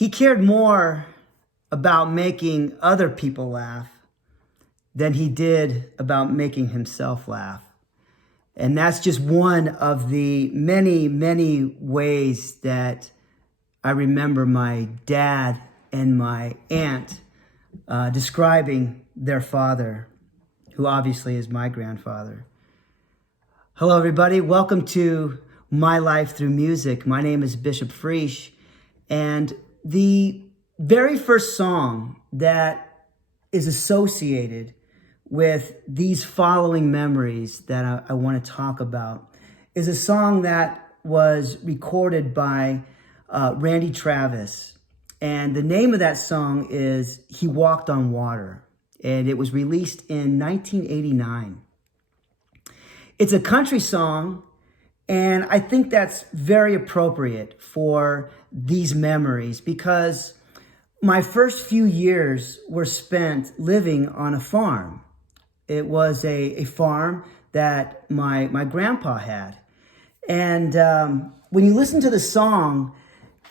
He cared more about making other people laugh than he did about making himself laugh. And that's just one of the many, many ways that I remember my dad and my aunt describing their father, who obviously is my grandfather. Hello, everybody. Welcome to My Life Through Music. My name is Bishop Friesch, and the very first song that is associated with these following memories that I want to talk about is a song that was recorded by Randy Travis. And the name of that song is He Walked on Water. And it was released in 1989. It's a country song, and I think that's very appropriate for these memories because my first few years were spent living on a farm. It was a farm that my grandpa had. And when you listen to the song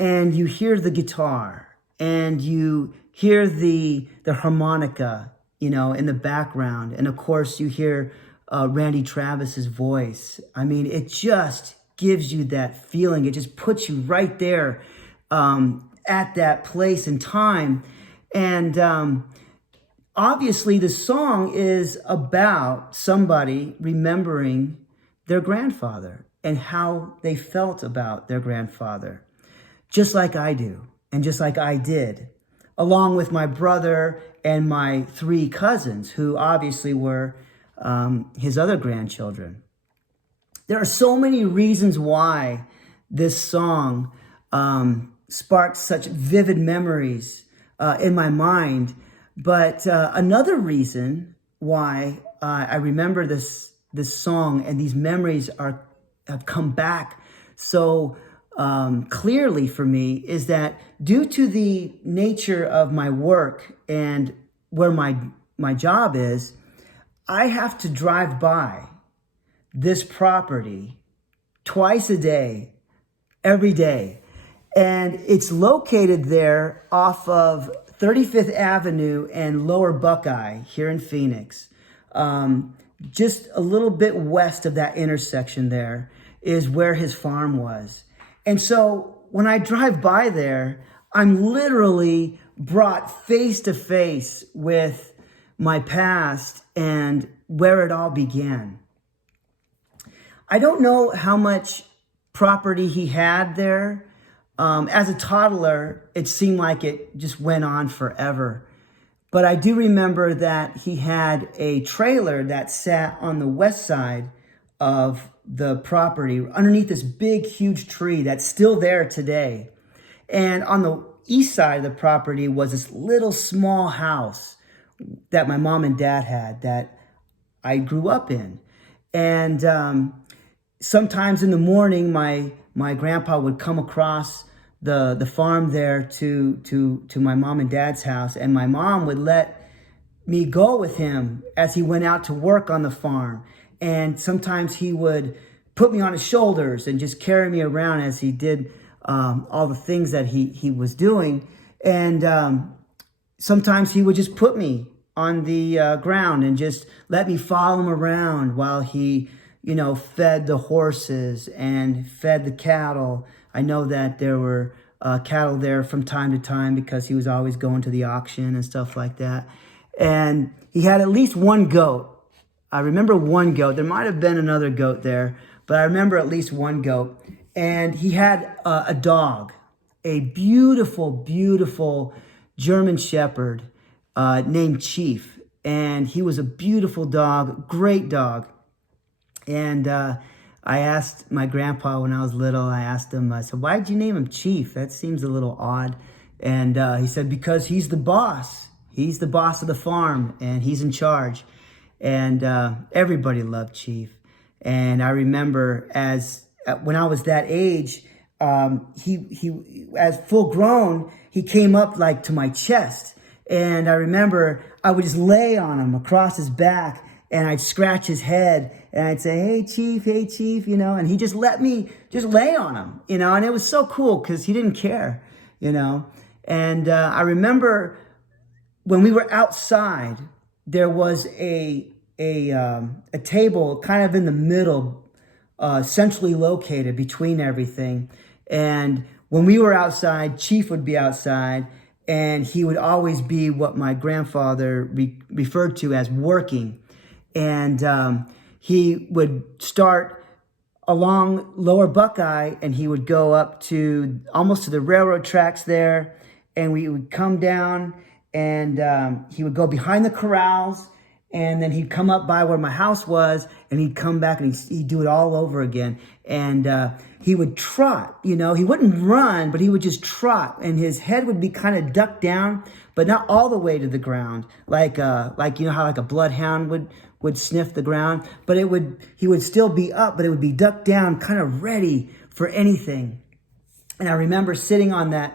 and you hear the guitar and you hear the harmonica, in the background, and of course you hear Randy Travis's voice, I mean, it just gives you that feeling. It just puts you right there at that place and time. And obviously, the song is about somebody remembering their grandfather and how they felt about their grandfather, just like I do, and just like I did, along with my brother and my 3 cousins, who obviously were his other grandchildren. There are so many reasons why this song sparked such vivid memories in my mind. But another reason why I remember this song and these memories have come back so clearly for me is that due to the nature of my work and where my job is, I have to drive by this property twice a day, every day. And it's located there off of 35th Avenue and Lower Buckeye here in Phoenix. Just a little bit west of that intersection there is where his farm was. And so when I drive by there, I'm literally brought face to face with my past and where it all began. I don't know how much property he had there. As a toddler, it seemed like it just went on forever. But I do remember that he had a trailer that sat on the west side of the property underneath this big, huge tree that's still there today. And on the east side of the property was this little small house that my mom and dad had that I grew up in. And sometimes in the morning, my grandpa would come across the farm there to my mom and dad's house, and my mom would let me go with him as he went out to work on the farm. And sometimes he would put me on his shoulders and just carry me around as he did all the things that he was doing. And sometimes he would just put me on the ground and just let me follow him around while he fed the horses and fed the cattle. I know that there were cattle there from time to time because he was always going to the auction and stuff like that. And he had at least one goat. I remember one goat. There might have been another goat there, but I remember at least one goat. And he had a dog, a beautiful, beautiful German Shepherd named Chief. And he was a beautiful dog, great dog. And I asked my grandpa when I was little, I said, why'd you name him Chief? That seems a little odd. And he said, because he's the boss. He's the boss of the farm and he's in charge. And everybody loved Chief. And I remember when I was that age, he as full grown, he came up like to my chest. And I remember I would just lay on him across his back and I'd scratch his head and I'd say, hey, Chief, and he just let me just lay on him, and it was so cool because he didn't care, And I remember when we were outside, there was a table kind of in the middle, centrally located between everything. And when we were outside, Chief would be outside, and he would always be what my grandfather referred to as working. And he would start along Lower Buckeye, and he would go up to almost to the railroad tracks there, and we would come down, and he would go behind the corrals, and then he'd come up by where my house was, and he'd come back, and he'd do it all over again. And he would trot, he wouldn't run, but he would just trot, and his head would be kind of ducked down, but not all the way to the ground, like how like a bloodhound would sniff the ground, but he would still be up, but it would be ducked down, kind of ready for anything. And I remember sitting in that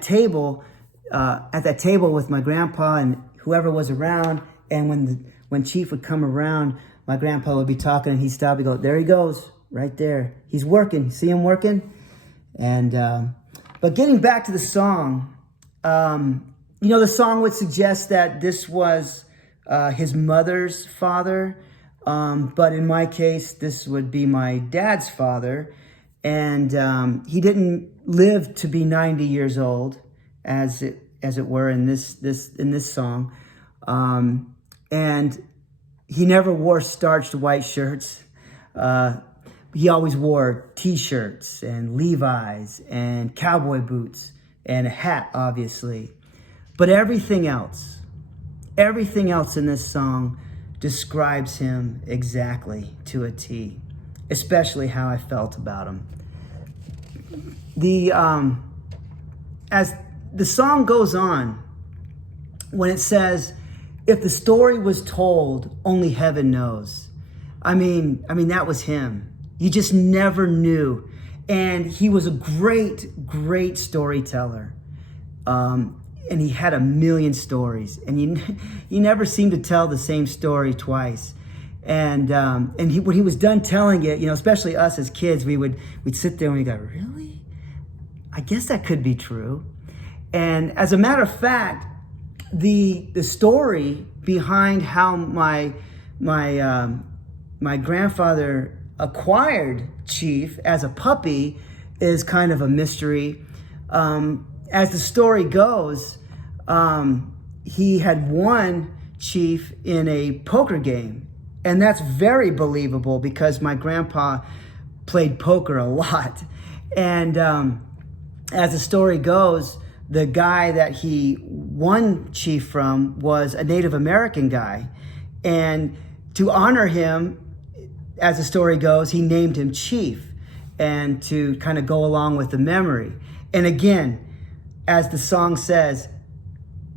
table, at that table with my grandpa and whoever was around. And when Chief would come around, my grandpa would be talking, and he'd stop and go, "There he goes, right there. He's working. See him working?" And but getting back to the song, the song would suggest that this was his mother's father, but in my case, this would be my dad's father. And he didn't live to be 90 years old, as it were in this song, and he never wore starched white shirts. He always wore T-shirts and Levi's and cowboy boots and a hat, obviously. But everything else in this song describes him exactly to a T, especially how I felt about him. As the song goes on, when it says, "If the story was told, only heaven knows." I mean, that was him. You just never knew. And he was a great, great storyteller. And he had a million stories. And he never seemed to tell the same story twice. And when he was done telling it, especially us as kids, we'd sit there and we'd go, "Really? I guess that could be true." And as a matter of fact, the story behind how my grandfather acquired Chief as a puppy is kind of a mystery. As the story goes, he had won Chief in a poker game. And that's very believable because my grandpa played poker a lot. And as the story goes, the guy that he won Chief from was a Native American guy. And to honor him, as the story goes, he named him Chief, and to kind of go along with the memory. And again, as the song says,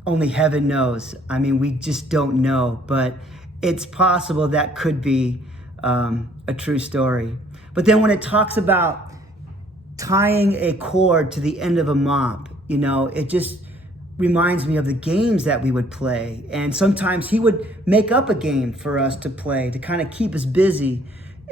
only heaven knows. I mean, we just don't know, but it's possible that could be a true story. But then when it talks about tying a cord to the end of a mop, it just reminds me of the games that we would play. And sometimes he would make up a game for us to play to kind of keep us busy.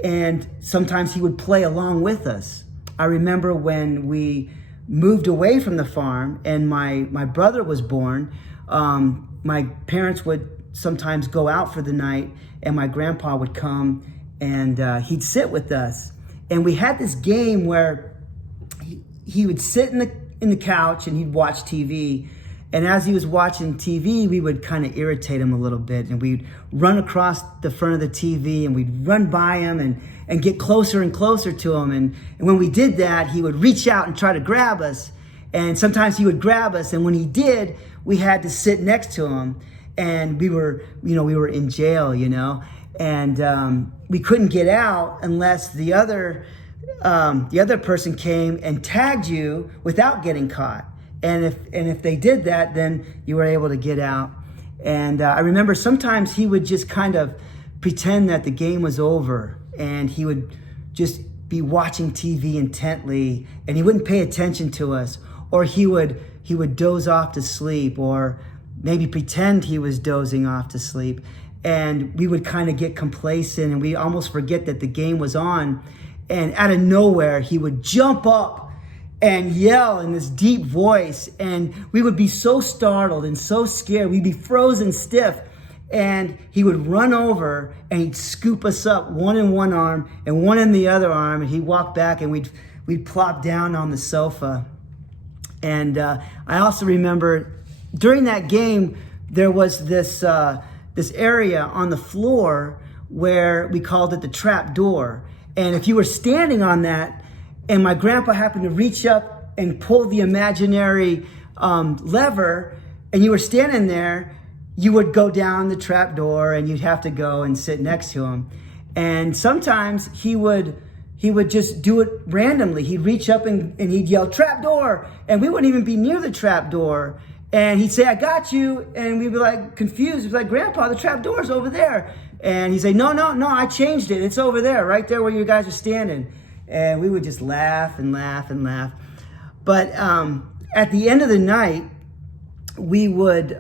And sometimes he would play along with us. I remember when we moved away from the farm and my brother was born, my parents would sometimes go out for the night, and my grandpa would come and he'd sit with us. And we had this game where he would sit in the couch and he'd watch TV. And as he was watching TV, we would kind of irritate him a little bit, and we'd run across the front of the TV and we'd run by him and get closer and closer to him. And when we did that, he would reach out and try to grab us. And sometimes he would grab us, and when he did, we had to sit next to him. And we were in jail, and we couldn't get out unless the other person came and tagged you without getting caught. And if they did that, then you were able to get out. And I remember sometimes he would just kind of pretend that the game was over, and he would just be watching TV intently, and he wouldn't pay attention to us, or he would doze off to sleep, or maybe pretend he was dozing off to sleep. And we would kind of get complacent, and we almost forget that the game was on. And out of nowhere, he would jump up and yell in this deep voice. And we would be so startled and so scared. We'd be frozen stiff. And he would run over and he'd scoop us up, one in one arm and one in the other arm. And he'd walk back and we'd plop down on the sofa. And I also remember during that game, there was this area on the floor where we called it the trap door. And if you were standing on that and my grandpa happened to reach up and pull the imaginary lever and you were standing there, you would go down the trap door and you'd have to go and sit next to him. And sometimes he would just do it randomly. He'd reach up and he'd yell, "Trap door!" And we wouldn't even be near the trap door. And he'd say, "I got you." And we'd be like confused. We'd be like, "Grandpa, the trap door's over there." And he'd say, No, I changed it. It's over there, right there where you guys are standing. And we would just laugh and laugh and laugh. But at the end of the night, we would,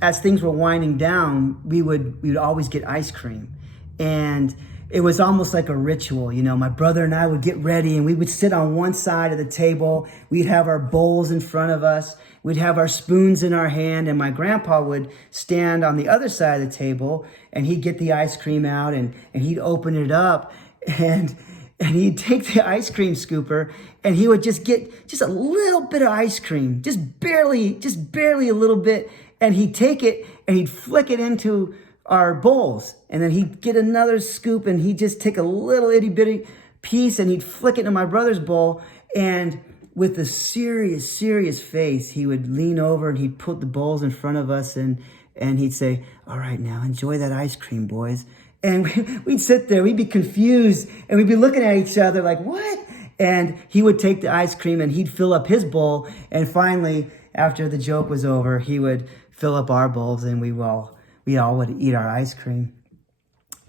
as things were winding down, we would always get ice cream. And it was almost like a ritual. You know, my brother and I would get ready and we would sit on one side of the table. We'd have our bowls in front of us. We'd have our spoons in our hand, and my grandpa would stand on the other side of the table and he'd get the ice cream out and he'd open it up and he'd take the ice cream scooper and he would just get just a little bit of ice cream, just barely a little bit. And he'd take it and he'd flick it into our bowls. And then he'd get another scoop and he'd just take a little itty bitty piece and he'd flick it into my brother's bowl. And with a serious face, he would lean over and he'd put the bowls in front of us and he'd say, "All right, now enjoy that ice cream, boys." And we'd sit there, we'd be confused, and we'd be looking at each other like, "What?" And he would take the ice cream and he'd fill up his bowl. And finally, after the joke was over, he would fill up our bowls and we all would eat our ice cream.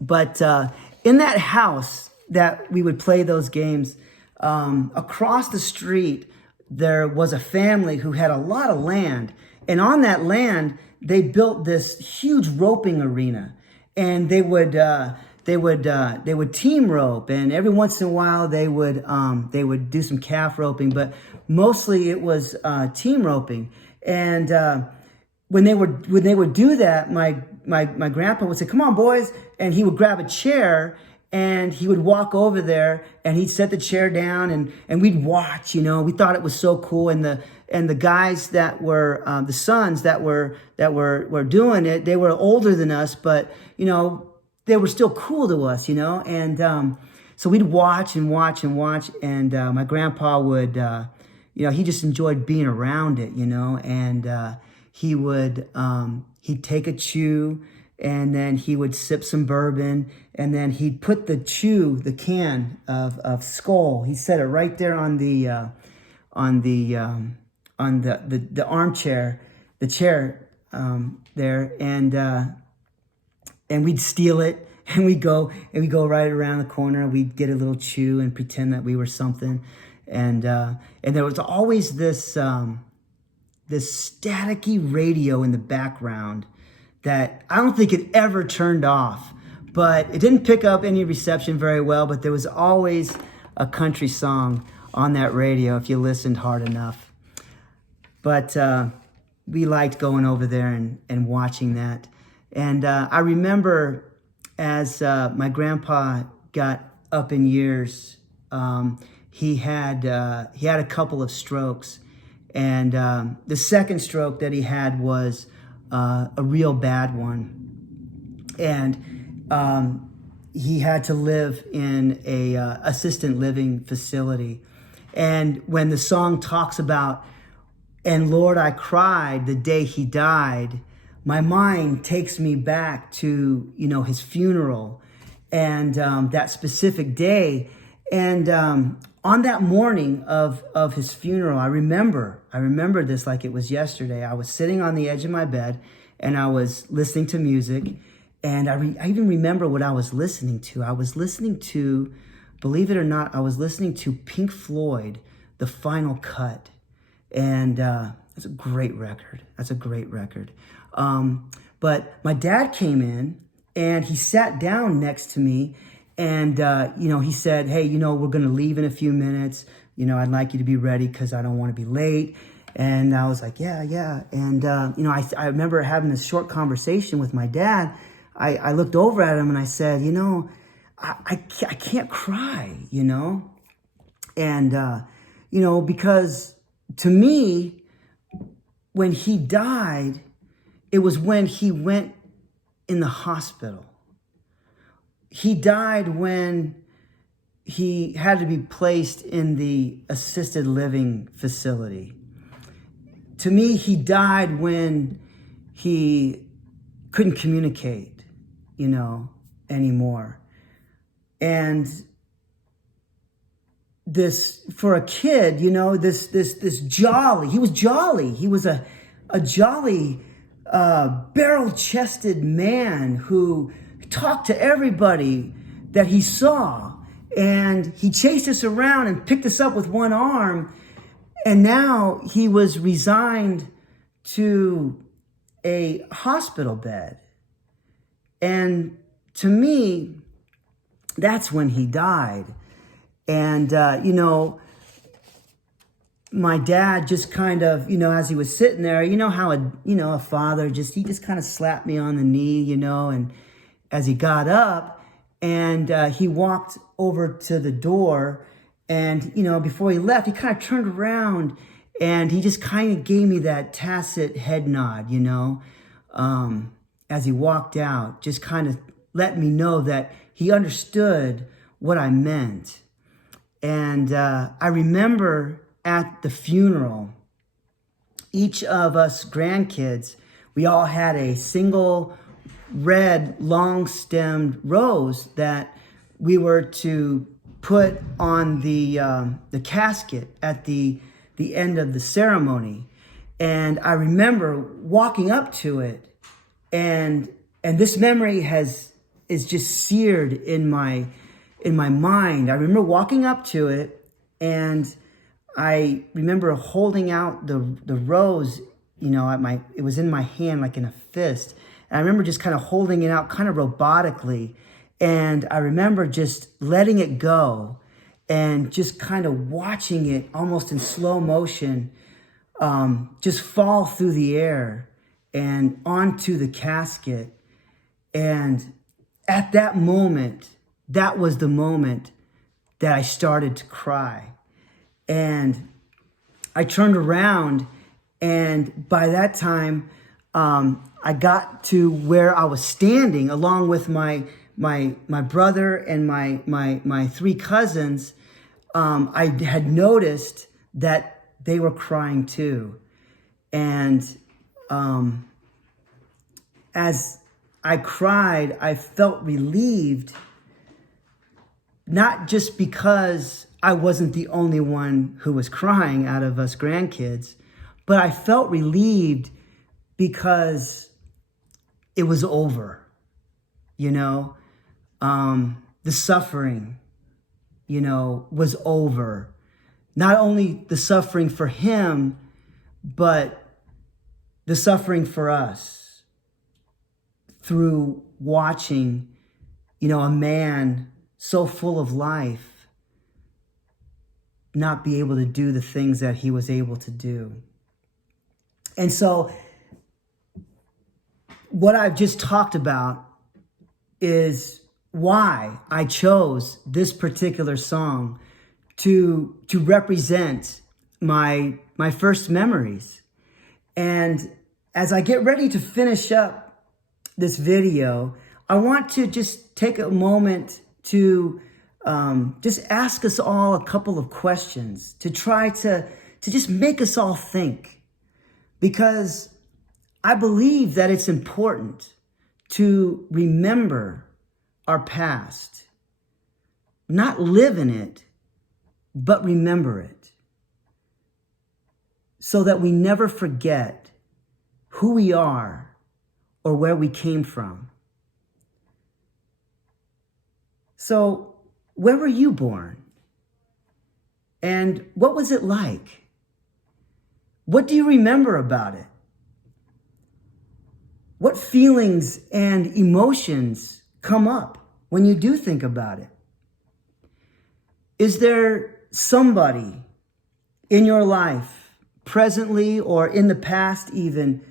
But in that house that we would play those games, across the street, there was a family who had a lot of land. And on that land, they built this huge roping arena. And they would team rope, and every once in a while they would do some calf roping, but mostly it was team roping. And when they would do that, my grandpa would say, "Come on, boys," and he would grab a chair and he would walk over there and he'd set the chair down and we'd watch. You know, we thought it was so cool. And the guys that were the sons that were doing it, they were older than us, but you know, they were still cool to us, you know. And so we'd watch and watch and watch. And my grandpa would, you know, he just enjoyed being around it, you know. And he'd take a chew, and then he would sip some bourbon, and then he'd put the can of Skull. He set it right there on the armchair, the chair there, and we'd steal it, and we'd go right around the corner. We'd get a little chew and pretend that we were something, and there was always this staticky radio in the background that I don't think it ever turned off, but it didn't pick up any reception very well. But there was always a country song on that radio if you listened hard enough. But we liked going over there and watching that. And I remember as my grandpa got up in years, he had a couple of strokes. And the second stroke that he had was a real bad one. And he had to live in a assisted living facility. And when the song talks about, "And Lord, I cried the day he died," my mind takes me back to, you know, his funeral and that specific day. And on that morning of his funeral, I remember this like it was yesterday. I was sitting on the edge of my bed and I was listening to music. And I even remember what I was listening to. I was listening to, believe it or not, I was listening to Pink Floyd, The Final Cut. And that's a great record. But my dad came in and he sat down next to me. And, you know, he said, "Hey, you know, we're going to leave in a few minutes. I'd like you to be ready because I don't want to be late. And I was like, yeah. And, I remember having this short conversation with my dad. I looked over at him and I said, I can't cry, And, because to me, when he died, it was when he went in the hospital. He died when he had to be placed in the assisted living facility. To me, he died when he couldn't communicate, anymore. And this, for a kid, this jolly, he was jolly. He was a jolly, barrel-chested man who talked to everybody that he saw. And he chased us around and picked us up with one arm. And now he was resigned to a hospital bed. And to me, that's when he died. And, my dad just kind of, as he was sitting there, how a father he just kind of slapped me on the knee, and as he got up and he walked over to the door. And, before he left, he kind of turned around and he just kind of gave me that tacit head nod, as he walked out, just kind of let me know that he understood what I meant. And I remember at the funeral, each of us grandkids, we all had a single red long-stemmed rose that we were to put on the casket at the end of the ceremony. And I remember walking up to it, and this memory is just seared in my mind. I remember walking up to it, and I remember holding out the rose, it was in my hand like in a fist. And I remember just kind of holding it out kind of robotically. And I remember just letting it go and just kind of watching it almost in slow motion, just fall through the air and onto the casket. And at that moment, that was the moment that I started to cry. And I turned around, and by that time, I got to where I was standing along with my brother and my three cousins. I had noticed that they were crying too. And as I cried, I felt relieved, not just because I wasn't the only one who was crying out of us grandkids, but I felt relieved because it was over, the suffering, was over. Not only the suffering for him, but the suffering for us through watching, a man so full of life not be able to do the things that he was able to do. And so what I've just talked about is why I chose this particular song to represent my first memories. And as I get ready to finish up this video, I want to just take a moment to just ask us all a couple of questions to try to just make us all think. Because I believe that it's important to remember our past, not live in it, but remember it, so that we never forget who we are or where we came from. So, where were you born? And what was it like? What do you remember about it? What feelings and emotions come up when you do think about it? Is there somebody in your life, presently or in the past even,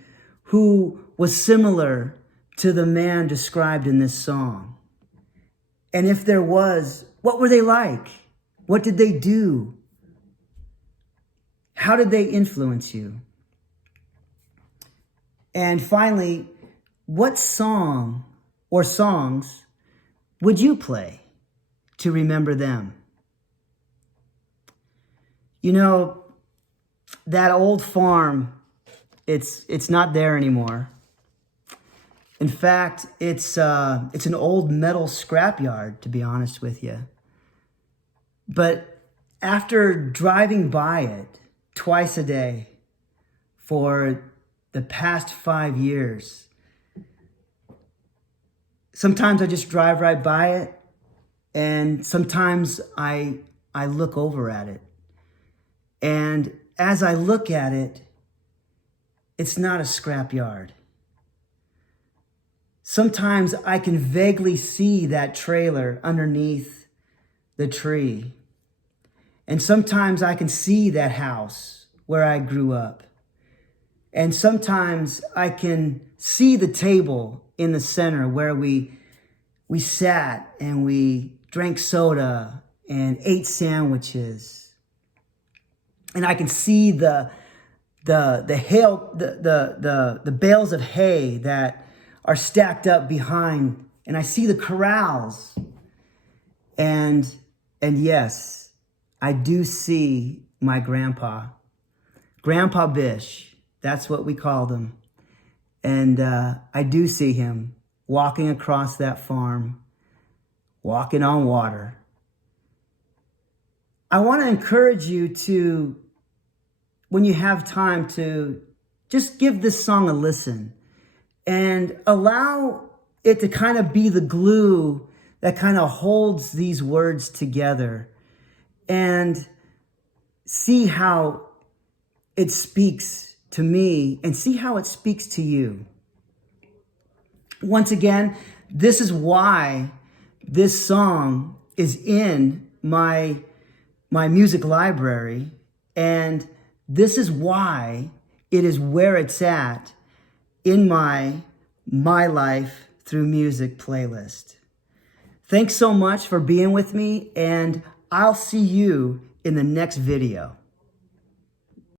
who was similar to the man described in this song? And if there was, what were they like? What did they do? How did they influence you? And finally, what song or songs would you play to remember them? You know, that old farm, it's not there anymore. In fact, it's an old metal scrapyard, to be honest with you. But after driving by it twice a day for the past 5 years, sometimes I just drive right by it, and sometimes I look over at it. And as I look at it, it's not a scrapyard. Sometimes I can vaguely see that trailer underneath the tree. And sometimes I can see that house where I grew up. And sometimes I can see the table in the center where we sat and we drank soda and ate sandwiches. And I can see the bales of hay that are stacked up behind, and I see the corrals. And yes, I do see my grandpa, Grandpa Bish. That's what we called him. And I do see him walking across that farm, walking on water. I want to encourage you to, when you have time, to just give this song a listen and allow it to kind of be the glue that kind of holds these words together, and see how it speaks to me and see how it speaks to you. Once again, this is why this song is in my music library, and this is why it is where it's at in my life through music playlist. Thanks so much for being with me, and I'll see you in the next video.